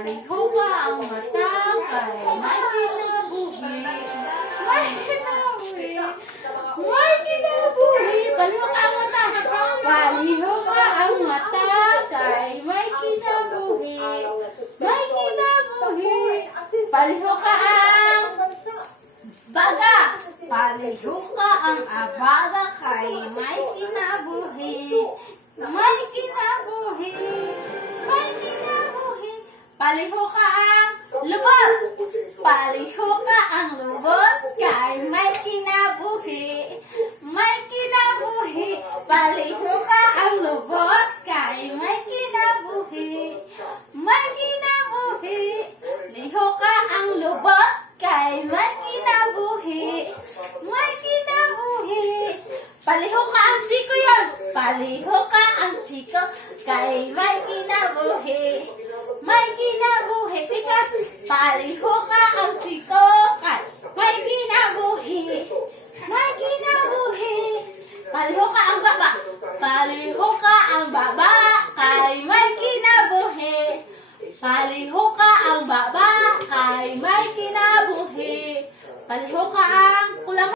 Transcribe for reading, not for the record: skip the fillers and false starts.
Paliho ka ang mata kay may kinabuhi. May kinabuhi. May kinabuhi. Paliho ka ang mata. Paliho ka ang mata kay may kinabuhi. May kinabuhi. Paliho ka ang baga. Paliho ka ang abaga kay may kinabuhi. May kinabuhi. May kinabuhi. Paliho ka ang lubot. Paliho ka ang lubot kay may kinabuhi. May kinabuhi. Paliho ka ang lubot kay may kinabuhi. May kinabuhi. Liho ka ang lubot kay may kinabuhi. May kinabuhi. Paliho ka ang siko yon. Paliho ka ang siko kay may kinabuhi. May kinabuhi. Tikas. Paliho ka ang siko kay may kinabuhi. May kinabuhi. Paliho ka ang baba. Paliho ka ang baba kay may kinabuhi. Paliho ka ang baba kay may kinabuhi. Paliho ka ang